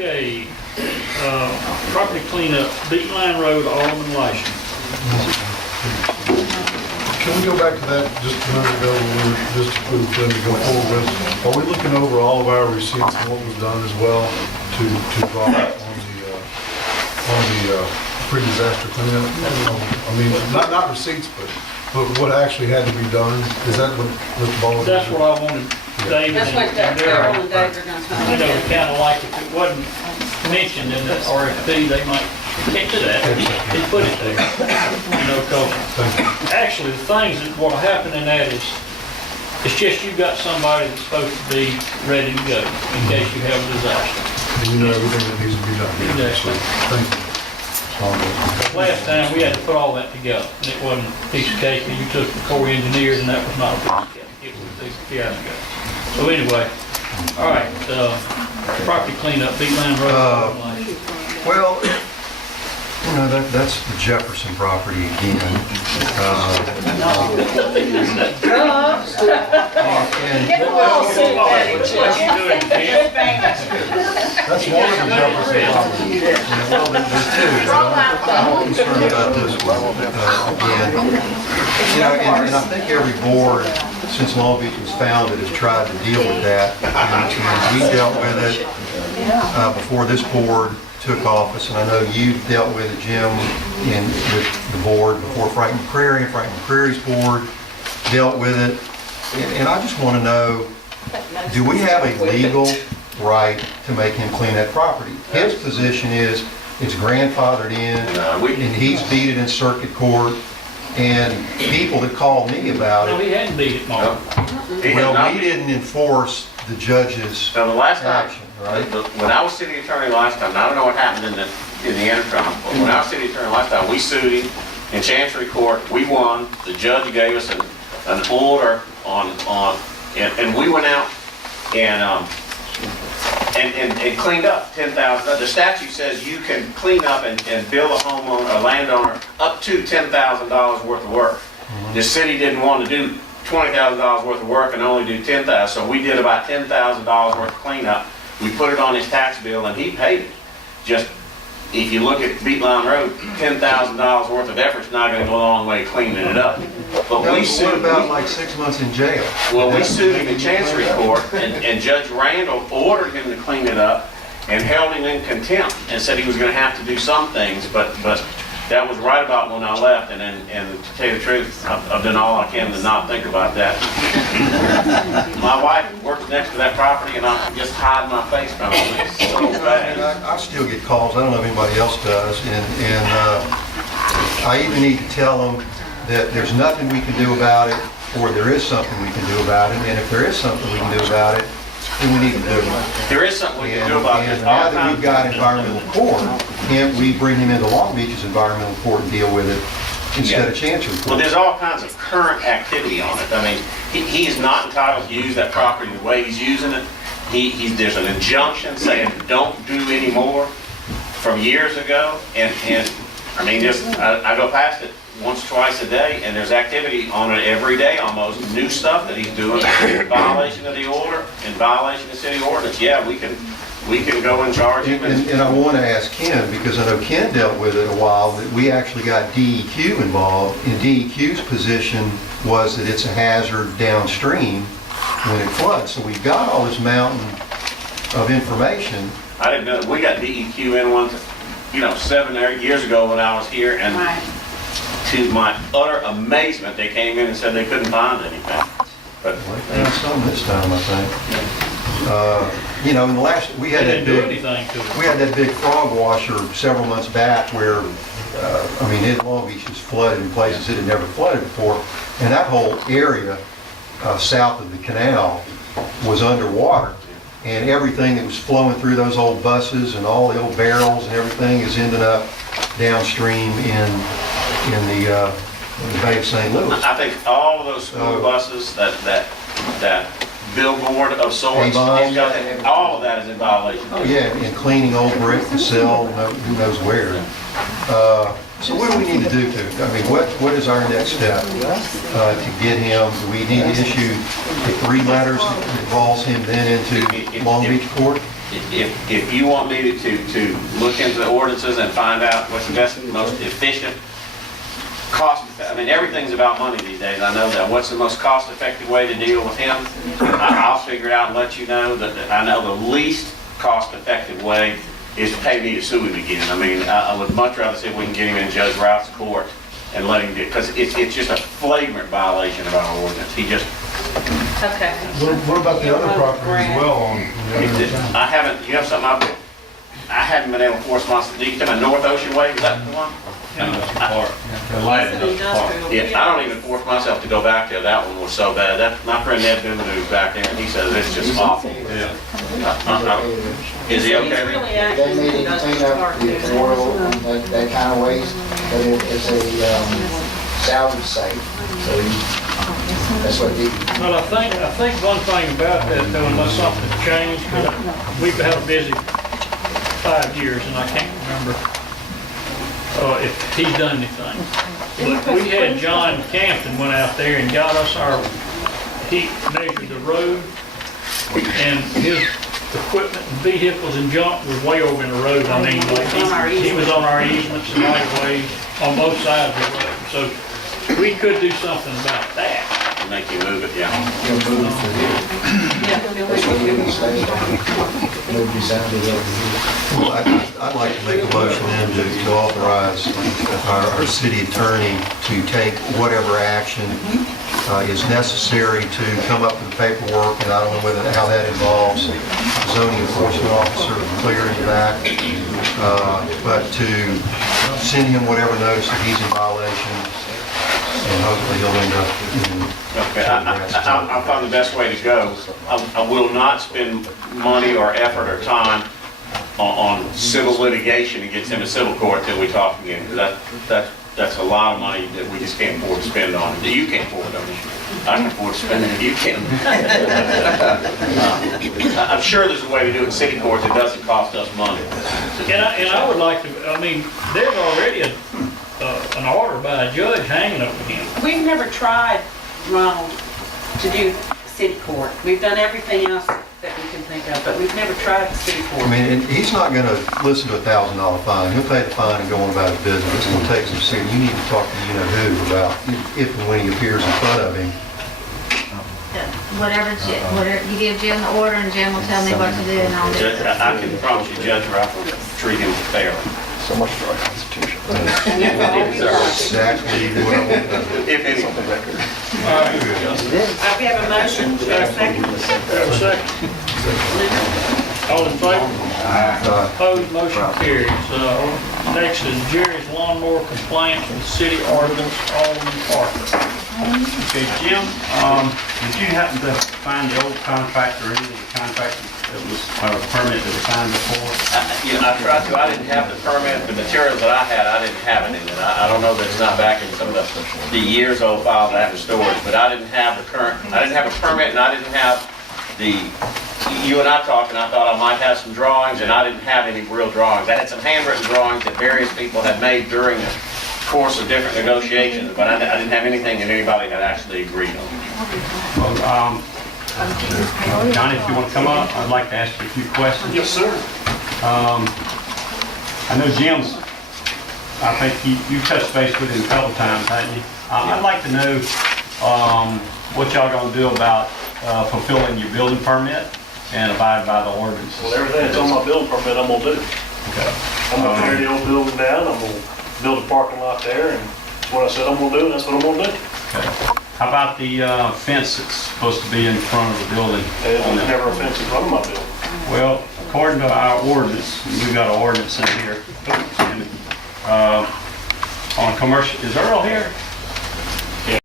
Okay, property cleanup, Beat Line Road, Alderman Langston. Can we go back to that just a minute ago, when we were just to go forward with? Are we looking over all of our receipts and what we've done as well to drop on the pre-disaster cleanup? I mean, not receipts, but what actually had to be done? Is that what Mr. Baldwin? That's what I wanted David That's what and Carol Darrell, and Dave are gonna talk you know, about. kind of like if it wasn't mentioned in the RFP, they might catch that. He put it there, you know, 'cause actually the things that what happened in that is, it's just you got somebody that's supposed to be ready to go in case you have a disaster. And you know everything that needs to be done. Exactly. Thank you. Last time, we had to put all that together, and it wasn't a piece of cake, and you took the Corps of Engineers, and that was not a piece of cake, it was a fiasco. So anyway, all right, property cleanup, Beat Line Road. Well, you know, that's the Jefferson property again. Get the lawsuit ready. What you doing, Jim? That's one of the Jefferson properties. Well, there's two. I'm concerned about this one again. You know, and I think every board since Long Beach was founded has tried to deal with that. And we dealt with it before this board took office, and I know you dealt with it, Jim, with the board before Franklin Prairie, and Franklin Prairie's board dealt with it. And I just want to know, do we have a legal right to make him clean that property? His position is it's grandfathered in, and he's beat it in circuit court, and people that called me about No, it, he hadn't beat it, Mark. well, we didn't enforce the judge's So the last time, action, right? when I was city attorney last time, and I don't know what happened in the interim, but when I was city attorney last time, we sued him in Chancery Court, we won, the judge gave us an order and we went out and cleaned up 10,000. The statute says you can clean up and bill a homeowner, a landowner, up to $10,000 worth of work. The city didn't want to do $20,000 worth of work and only do $10,000, so we did about $10,000 worth of cleanup. We put it on his tax bill and he paid it. Just, if you look at Beat Line Road, $10,000 worth of effort's not gonna go a long way cleaning it up. But Now, we what sued, about like 6 months in jail? well, we sued him in Chancery Court and Judge Randall ordered him to clean it up and held him in contempt and said he was gonna have to do some things, but that was right about when I left, and to tell you the truth, I've done all I can to not think about that. My wife works next to that property, and I just hide my face from it. It's so And bad. I still get calls, I don't know if anybody else does, and I even need to tell them that there's nothing we can do about it, or there is something we can do about it, and if there is something we can do about it, then we need to do it. There is something we can do about this. And now that we've got environmental court, can't we bring him into Long Beach's environmental court and deal with it instead of Chancery Well, Court? there's all kinds of current activity on it. I mean, he is not entitled to use that property the way he's using it. There's an injunction saying, don't do any more from years ago, and I mean, I go past it once, twice a day, and there's activity on it every day almost, new stuff that he's doing in violation of the order, in violation of city ordinance. Yeah, we can go and charge him. And I want to ask Ken, because I know Ken dealt with it a while, that we actually got DEQ involved, and DEQ's position was that it's a hazard downstream when it floods. So we've got all this mountain of information. I didn't know, we got DEQ in one, 7 or 8 years ago when I was here, and Right. to my utter amazement, they came in and said they couldn't find anything. But They found some this time, I think. In the last, we They had that didn't do big, anything to it. we had that big frog washer several months back where, Long Beach was flooded in places it had never flooded before. And that whole area south of the canal was underwater. And everything that was flowing through those old buses and all the old barrels and everything is ending up downstream in the Bay of St. Louis. I think all of those school buses, that billboard of sorts, Avon. all of that is in violation. Oh, yeah, and cleaning old brick to sell, who knows where. So what do we need to do what is our next step to get him? Do we need to issue the 3 letters that involves him then into Long Beach Court? if you want me to look into the ordinances and find out what's the best, most efficient cost, I mean, everything's about money these days, I know that. What's the most cost-effective way to deal with him? I'll figure it out and let you know that I know the least cost-effective way is to pay me to sue him again. I mean, I would much rather see if we can get him in Judge Routh's court and let him do, because it's just a flagrant violation of our ordinance. He just, Okay. What about the other property as well on? I haven't, you have something I haven't been able to force myself, you talking about North Ocean Way, is that the one? The light It's an industrial. Yeah, I don't even force myself to go back there, that one was so bad. That, my friend Ned Bimenu back there, and he says it's just awful. Is he He's okay? really They active need in to clean industrial up park the there. oil and that kind of waste, but it's a salvage site, so that's what they, Well, I think one thing about that, though, unless something changed, because we've had a busy 5 years, and I can't remember if he's done anything. But we had John Campton went out there and got us he measured the road, and his equipment and vehicles and junk was way over in the road. I mean, like, he was on our easements and right of ways on both sides of the road. So we could do something about that. Make you move it, yeah. can move for here. That's what we say. Nobody sounded over here. Well, I'd like to make a motion then to authorize our city attorney to take whatever action is necessary to come up with the paperwork, and I don't know how that involves zoning enforcement officer clearing that, but to send him whatever notice that he's in violation, and hopefully he'll end up, Okay, I found the best way to go. I will not spend money or effort or time on civil litigation against him in civil court till we talk again, because that's a lot of money that we just can't afford to spend on it. You can't afford it, I mean, I can afford to spend it, you can. I'm sure there's a way to do it in city courts that doesn't cost us money. And I would like to, I mean, there's already an order by a judge hanging over him. We've never tried, Ronald, to do city court. We've done everything else that we can think of, but we've never tried city court. I mean, and he's not gonna listen to a $1,000 fine. He'll pay the fine and go on about his business. It's gonna take some serious, you need to talk to you-know-who about if and when he appears in front of him. Whatever, you give Jim the order and Jim will tell me what to do and I'll do Judge, it. I can promise you, Judge Ralph will treat him fairly. So much for our Constitution. Exactly what I want to do. If any. We have a motion, do we have a second? Have a second? All in favor? Opposed, motion carries. Next is Jerry's lawnmower compliance with city ordinance, Alderman Parker. Okay, Jim, did you happen to find the old contract or any of the contracts that was, or a permit that was signed before? I tried to, I didn't have the permit, the materials that I had, I didn't have it in it. I don't know that it's not back in some of the years old files I have in storage, but I didn't have the current, I didn't have a permit and I didn't have you and I talked and I thought I might have some drawings and I didn't have any real drawings. I had some handwritten drawings that various people had made during the course of different negotiations, but I didn't have anything that anybody had actually agreed on. Well, Johnny, if you want to come up, I'd like to ask you a few questions. Yes, sir. I know Jim's, I think you touched base with him a couple times, hadn't you? I'd like to know what y'all gonna do about fulfilling your building permit and abide by the ordinances. Well, everything that's on my building permit, I'm gonna do. Okay. I'm gonna tear the old building down, I'm gonna build a parking lot there, and that's what I said I'm gonna do, and that's what I'm gonna do. Okay. How about the fence that's supposed to be in front of the building? There's never a fence in front of my building. Well, according to our ordinance, we've got an ordinance in here. On commercial, is Earl here?